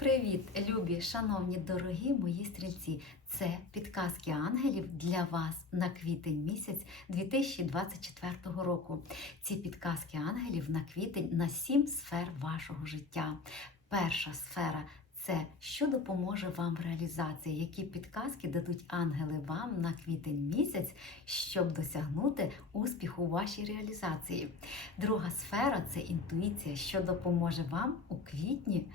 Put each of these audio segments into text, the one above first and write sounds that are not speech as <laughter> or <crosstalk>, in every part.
Привіт, любі, шановні, дорогі мої стрільці! Це підказки ангелів для вас на квітень місяць 2024 року. Ці підказки ангелів на квітень на сім сфер вашого життя. Перша сфера це що допоможе вам в реалізації, які підказки дадуть ангели вам на квітень місяць, щоб досягнути успіху у вашій реалізації. Друга сфера це інтуїція, що допоможе вам у квітні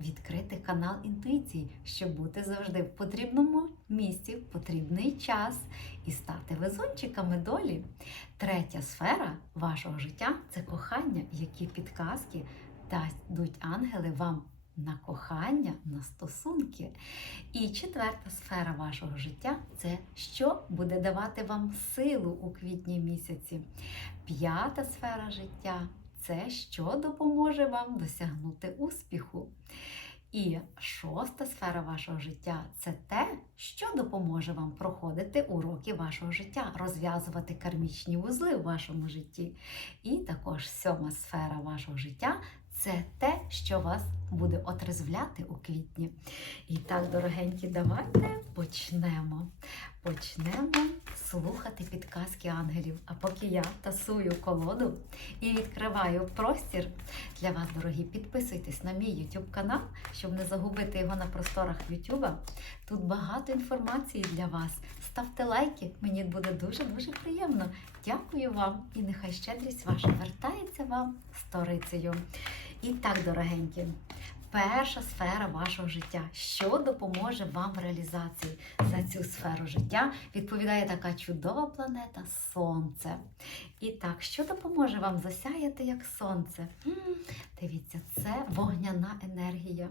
відкрити канал інтуїції, щоб бути завжди в потрібному місці, в потрібний час і стати везунчиками долі. Третя сфера вашого життя це кохання, які підказки дадуть ангели вам. На кохання, на стосунки. І четверта сфера вашого життя це що буде давати вам силу у квітні місяці. П'ята сфера життя це що допоможе вам досягнути успіху. І шоста сфера вашого життя це те, що допоможе вам проходити уроки вашого життя, розв'язувати кармічні вузли в вашому житті. І також сьома сфера вашого життя це те, що вас буде отрезвляти у квітні. І так, дорогенькі, давайте почнемо. Почнемо слухати підказки ангелів. А поки я тасую колоду і відкриваю простір для вас, дорогі, підписуйтесь на мій YouTube канал, щоб не загубити його на просторах YouTube. Тут багато інформації для вас. Ставте лайки, мені буде дуже-дуже приємно. Дякую вам і нехай щедрість ваша вертається вам сторицею. І так, дорогенькі, перша сфера вашого життя, що допоможе вам в реалізації за цю сферу життя, відповідає така чудова планета Сонце. І так, що допоможе вам засяяти як сонце? Дивіться, це вогняна енергія.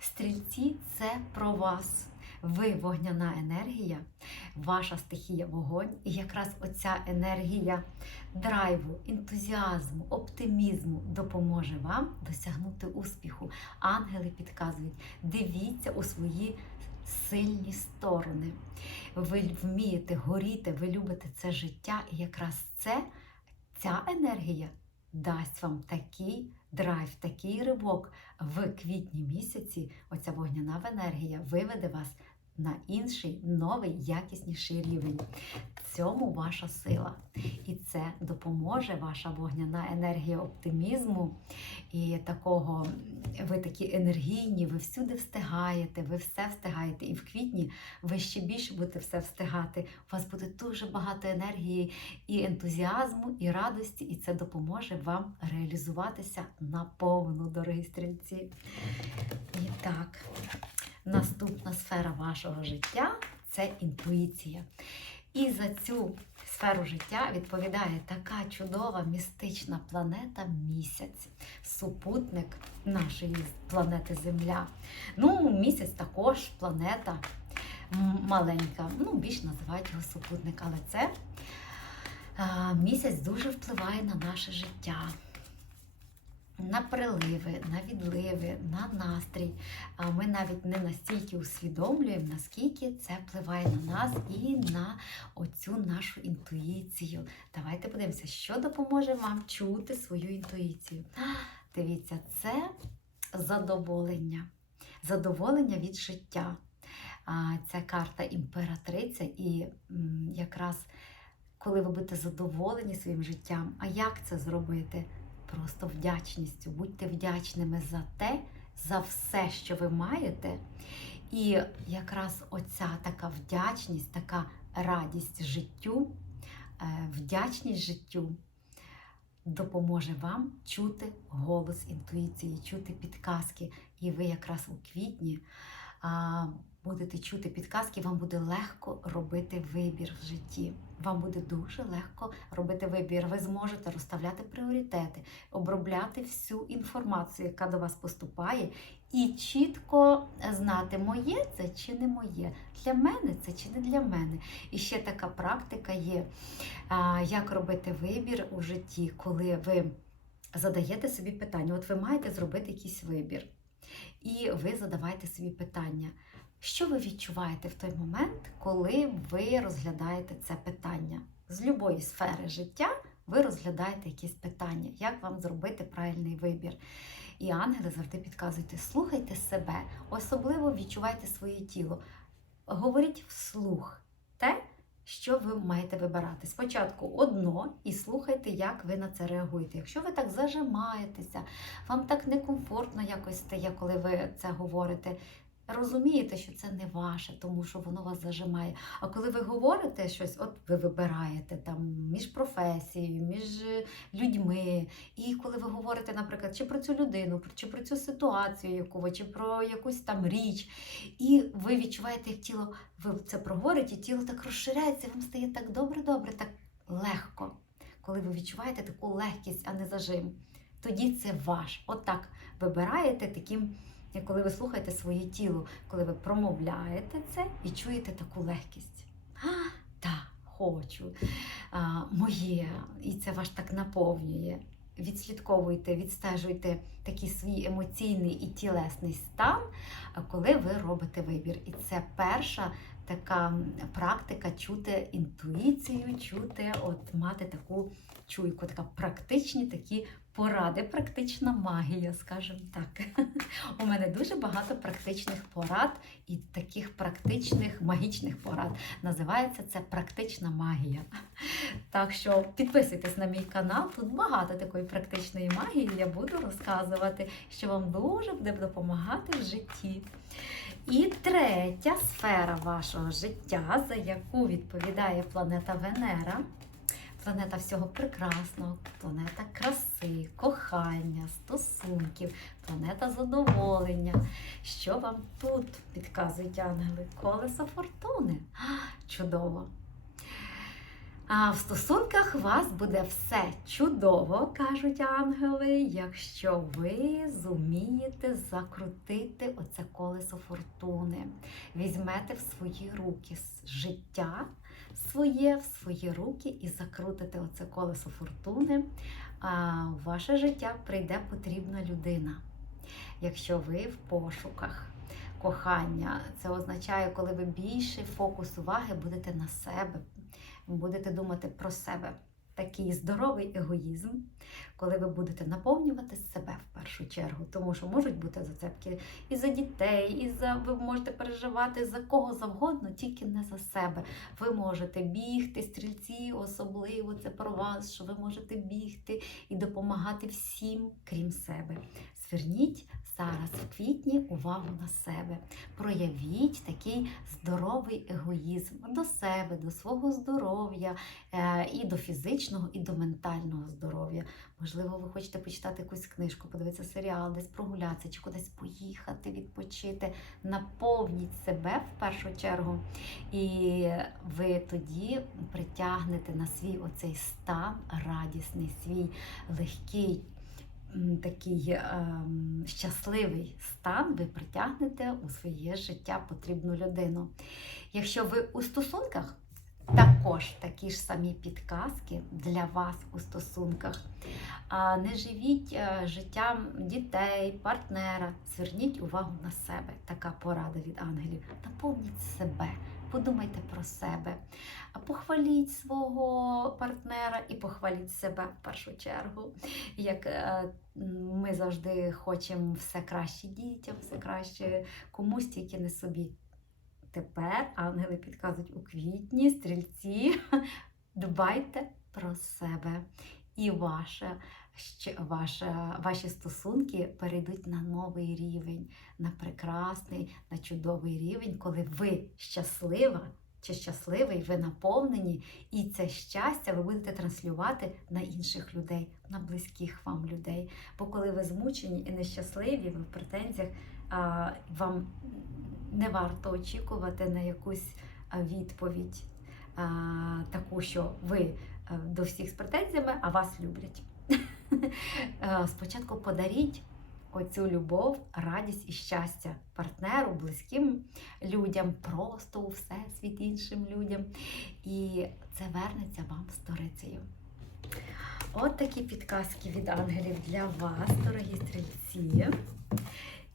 Стрільці це про вас. Ви вогняна енергія, ваша стихія вогонь, і якраз оця енергія драйву, ентузіазму, оптимізму допоможе вам досягнути успіху. Ангели підказують, дивіться у свої сильні сторони. Ви вмієте горіти, ви любите це життя, і якраз це ця енергія дасть вам такий драйв, такий ривок в квітні місяці. Оця вогняна енергія виведе вас на інший новий якісніший рівень. Цьому ваша сила. І це допоможе ваша вогняна енергія оптимізму і такого. Ви такі енергійні, ви всюди встигаєте, ви все встигаєте. І в квітні ви ще більше будете все встигати. У вас буде дуже багато енергії і ентузіазму, і радості, і це допоможе вам реалізуватися наповну, дорогі стрільці. І так, наступна сфера вашого життя це інтуїція. І за цю сферу життя відповідає така чудова містична планета місяць, супутник нашої планети Земля. Ну, місяць також планета маленька, ну, більш називають його супутник, але це місяць дуже впливає на наше життя. На приливи, на відливи, на настрій. Ми навіть не настільки усвідомлюємо, наскільки це впливає на нас і на оцю нашу інтуїцію. Давайте подивимося, що допоможе вам чути свою інтуїцію. Дивіться, це задоволення. Задоволення від життя. Ця карта імператриця, і якраз коли ви будете задоволені своїм життям, а як це зробити? Просто вдячністю. Будьте вдячними за те, за все, що ви маєте. І якраз оця така вдячність, така радість життю, е, вдячність життю допоможе вам чути голос інтуїції, чути підказки. І ви якраз у квітні будете чути підказки, вам буде легко робити вибір в житті. Вам буде дуже легко робити вибір. Ви зможете розставляти пріоритети, обробляти всю інформацію, яка до вас поступає, і чітко знати, моє це чи не моє, для мене це чи не для мене. І ще така практика є, як робити вибір у житті, коли ви задаєте собі питання. От ви маєте зробити якийсь вибір. І ви задавайте собі питання. Що ви відчуваєте в той момент, коли ви розглядаєте це питання? З любої сфери життя ви розглядаєте якісь питання, як вам зробити правильний вибір. І ангели завжди підказують, слухайте себе, особливо відчувайте своє тіло. Говоріть вслух те, що ви маєте вибирати. Спочатку одно і слухайте, як ви на це реагуєте. Якщо ви так зажимаєтеся, вам так некомфортно якось стає, коли ви це говорите. Розумієте, що це не ваше, тому що воно вас зажимає. А коли ви говорите щось, от ви вибираєте там між професією, між е, людьми. І коли ви говорите, наприклад, чи про цю людину, чи про цю ситуацію, яку чи про якусь там річ, і ви відчуваєте, як тіло ви це проговорите, і тіло так розширяється, вам стає так добре-добре, так легко. Коли ви відчуваєте таку легкість, а не зажим, тоді це ваш. Отак вибираєте таким. І коли ви слухаєте своє тіло, коли ви промовляєте це і чуєте таку легкість. А, так, хочу, а, моє, і це ваш так наповнює. Відслідковуйте, відстежуйте такий свій емоційний і тілесний стан, коли ви робите вибір. І це перша така практика чути інтуїцію, чути, от мати таку чуйку, така практичні такі поради, практична магія, скажімо так. У мене дуже багато практичних порад і таких практичних магічних порад. Називається це практична магія. Так що підписуйтесь на мій канал, тут багато такої практичної магії. Я буду розказувати, що вам дуже буде допомагати в житті. І третя сфера вашого життя, за яку відповідає планета Венера. Планета всього прекрасного, планета краси, кохання, стосунків, планета задоволення. Що вам тут підказують ангели? Колесо фортуни. Чудово! А в стосунках вас буде все чудово, кажуть ангели, якщо ви зумієте закрутити оце колесо фортуни, візьмете в свої руки життя своє, в свої руки і закрутите оце колесо фортуни, а в ваше життя прийде потрібна людина. Якщо ви в пошуках кохання, це означає, коли ви більше фокус уваги будете на себе будете думати про себе. Такий здоровий егоїзм, коли ви будете наповнювати себе в першу чергу, тому що можуть бути зацепки і за дітей, і за ви можете переживати за кого завгодно, тільки не за себе. Ви можете бігти, стрільці, особливо це про вас, що ви можете бігти і допомагати всім, крім себе. Зверніть зараз в квітні увагу на себе. Проявіть такий здоровий егоїзм до себе, до свого здоров'я, е, і до фізичного, і до ментального здоров'я. Можливо, ви хочете почитати якусь книжку, подивитися серіал, десь прогулятися, чи кудись поїхати, відпочити. Наповніть себе в першу чергу. І ви тоді притягнете на свій оцей стан радісний, свій легкий такий ем, щасливий стан, ви притягнете у своє життя потрібну людину. Якщо ви у стосунках, також такі ж самі підказки для вас у стосунках. Не живіть е, життям дітей, партнера, зверніть увагу на себе. Така порада від ангелів. Наповніть себе. Подумайте про себе, похваліть свого партнера і похваліть себе в першу чергу. Як е, ми завжди хочемо все краще дітям, все краще комусь, тільки не собі. Тепер ангели підказують у квітні, стрільці, <laughs> дбайте про себе. І ваше, ваше, ваші стосунки перейдуть на новий рівень, на прекрасний, на чудовий рівень, коли ви щаслива чи щасливий, ви наповнені, і це щастя ви будете транслювати на інших людей, на близьких вам людей. Бо коли ви змучені і нещасливі, ви в претензіях, вам не варто очікувати на якусь відповідь, таку, що ви до всіх з претензіями, а вас люблять. <laughs> Спочатку подаріть оцю любов, радість і щастя партнеру, близьким людям, просто у всесвіт іншим людям. І це вернеться вам сторицею. От такі підказки від ангелів для вас, дорогі стрільці.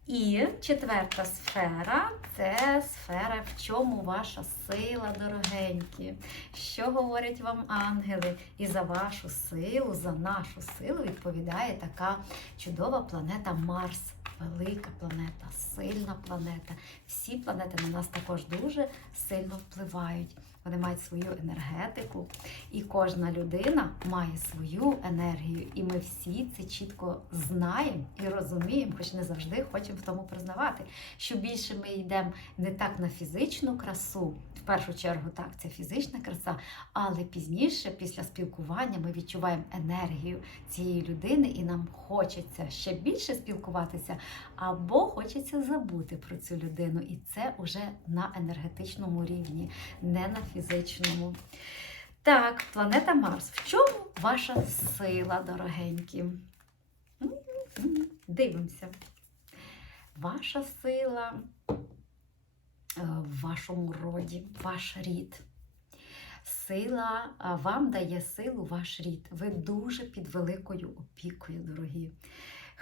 І четверта сфера це сфера, в чому ваша сила, дорогенькі. Що говорять вам ангели? І за вашу силу, за нашу силу відповідає така чудова планета Марс. Велика планета, сильна планета. Всі планети на нас також дуже сильно впливають. Вони мають свою енергетику, і кожна людина має свою енергію. І ми всі це чітко знаємо і розуміємо, хоч не завжди хочемо в тому признавати. Що більше ми йдемо не так на фізичну красу, в першу чергу, так, це фізична краса, але пізніше, після спілкування, ми відчуваємо енергію цієї людини, і нам хочеться ще більше спілкуватися, або хочеться забути про цю людину. І це вже на енергетичному рівні, не на фізичному. Так, планета Марс. В чому ваша сила, дорогенькі? Дивимося. Ваша сила е, в вашому роді, ваш рід. Сила вам дає силу ваш рід. Ви дуже під великою опікою, дорогі.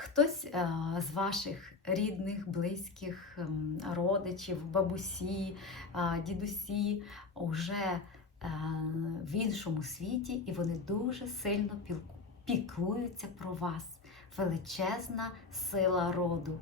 Хтось е, з ваших рідних, близьких ем, родичів, бабусі, е, дідусі вже е, в іншому світі, і вони дуже сильно піклуються про вас. Величезна сила роду.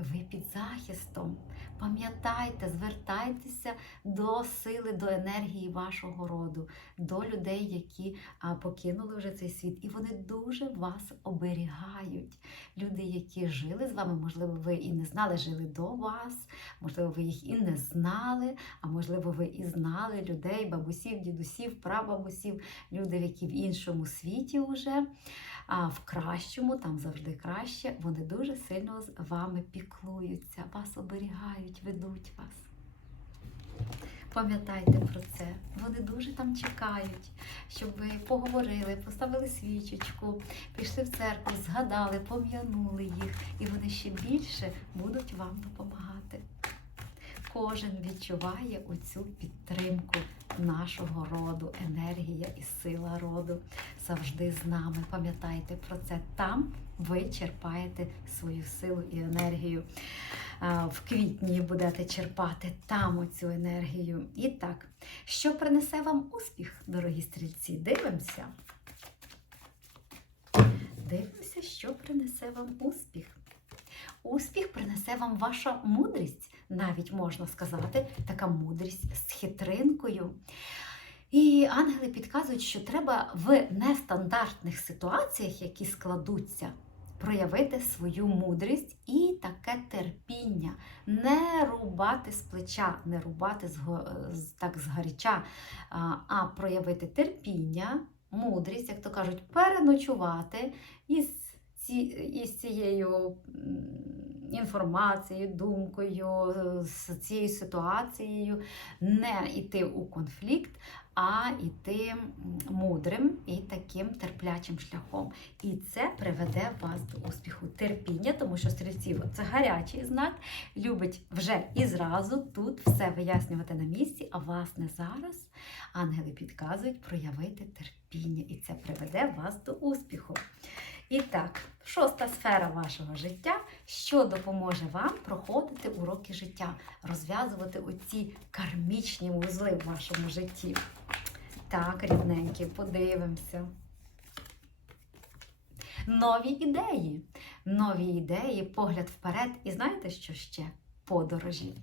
Ви під захистом. Пам'ятайте, звертайтеся до сили, до енергії вашого роду, до людей, які покинули вже цей світ, і вони дуже вас оберігають. Люди, які жили з вами, можливо, ви і не знали, жили до вас, можливо, ви їх і не знали, а можливо, ви і знали людей, бабусів, дідусів, прабабусів, люди, які в іншому світі вже. В кращому, там завжди краще, вони дуже сильно з вами піклуються, вас оберігають, ведуть вас. Пам'ятайте про це. Вони дуже там чекають, щоб ви поговорили, поставили свічечку, пішли в церкву, згадали, пом'янули їх, і вони ще більше будуть вам допомагати. Кожен відчуває оцю підтримку нашого роду, енергія і сила роду завжди з нами. Пам'ятайте про це. Там ви черпаєте свою силу і енергію. В квітні будете черпати там оцю енергію. І так, що принесе вам успіх, дорогі стрільці? Дивимося. Дивимося, що принесе вам успіх. Успіх принесе вам ваша мудрість, навіть можна сказати, така мудрість з хитринкою. І ангели підказують, що треба в нестандартних ситуаціях, які складуться, проявити свою мудрість і таке терпіння, не рубати з плеча, не рубати так згаряча, а, проявити терпіння, мудрість, як то кажуть, переночувати із, із цією інформацією, думкою, з цією ситуацією, не йти у конфлікт, а йти мудрим і таким терплячим шляхом. І це приведе вас до успіху. Терпіння, тому що стрільців це гарячий знак, любить вже і зразу тут все вияснювати на місці, а власне зараз ангели підказують проявити терпіння, і це приведе вас до успіху. І так, шоста сфера вашого життя, що допоможе вам проходити уроки життя, розв'язувати оці кармічні вузли в вашому житті. Так, рідненькі, подивимося. Нові ідеї. Нові ідеї, погляд вперед. І знаєте, що ще? Подорожі.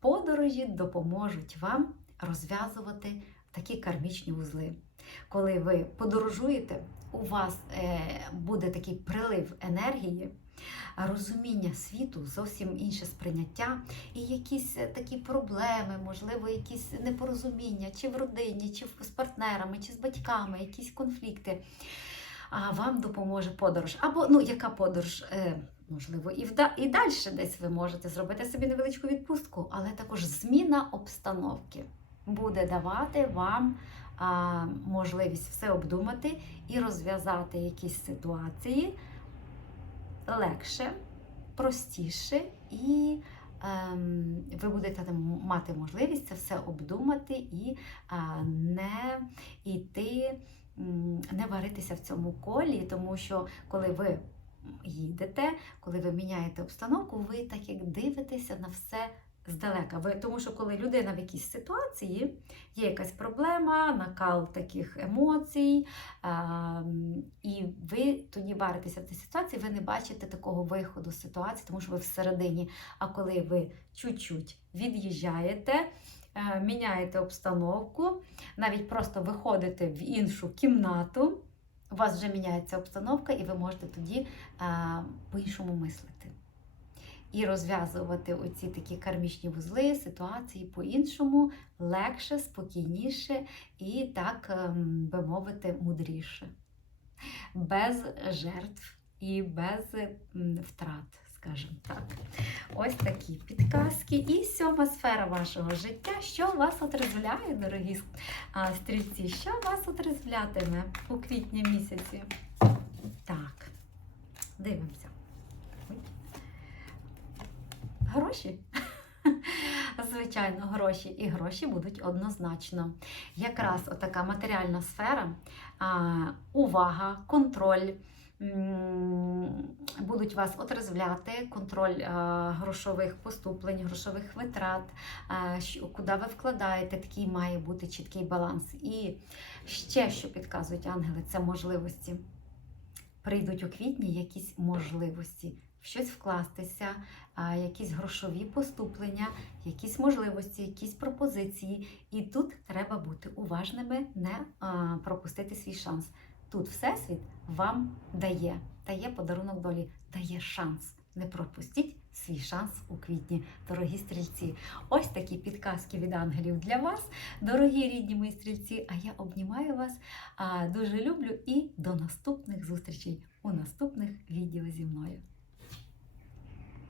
Подорожі допоможуть вам розв'язувати такі кармічні вузли. Коли ви подорожуєте, у вас е, буде такий прилив енергії, розуміння світу, зовсім інше сприйняття, і якісь е, такі проблеми, можливо, якісь непорозуміння, чи в родині, чи з партнерами, чи з батьками, якісь конфлікти. А вам допоможе подорож. Або ну, яка подорож? Е, Можливо, і, вда, і далі десь ви можете зробити собі невеличку відпустку, але також зміна обстановки буде давати вам можливість все обдумати і розв'язати якісь ситуації легше, простіше, і ем, ви будете мати можливість це все обдумати і не йти, не варитися в цьому колі, тому що коли ви їдете, коли ви міняєте обстановку, ви так як дивитеся на все здалека. Ви, тому що коли людина в якійсь ситуації, є якась проблема, накал таких емоцій, і ви тоді варитеся в цій ситуації, ви не бачите такого виходу з ситуації, тому що ви всередині. А коли ви чуть-чуть від'їжджаєте, е, міняєте обстановку, навіть просто виходите в іншу кімнату, у вас вже міняється обстановка, і ви можете тоді по-іншому мислити. І розв'язувати оці такі кармічні вузли, ситуації по-іншому, легше, спокійніше і так, ем, би мовити, мудріше. Без жертв і без втрат, скажімо так. Ось такі підказки. І сьома сфера вашого життя. Що вас отрезвляє, дорогі стрільці? Що вас отрезвлятиме у квітні місяці? Так, дивимося. Гроші. <laughs> Звичайно, гроші і гроші будуть однозначно. Якраз отака матеріальна сфера, увага, контроль. Будуть вас отрезвляти, контроль грошових поступлень, грошових витрат, куди ви вкладаєте, такий має бути чіткий баланс. І ще, що підказують ангели, це можливості. Прийдуть у квітні якісь можливості, щось вкластися, якісь грошові поступлення, якісь можливості, якісь пропозиції. І тут треба бути уважними, не пропустити свій шанс. Тут Всесвіт вам дає, дає подарунок долі, дає шанс. Не пропустіть свій шанс у квітні, дорогі стрільці. Ось такі підказки від ангелів для вас, дорогі рідні мої стрільці. А я обнімаю вас, дуже люблю і до наступних зустрічей у наступних відео зі мною.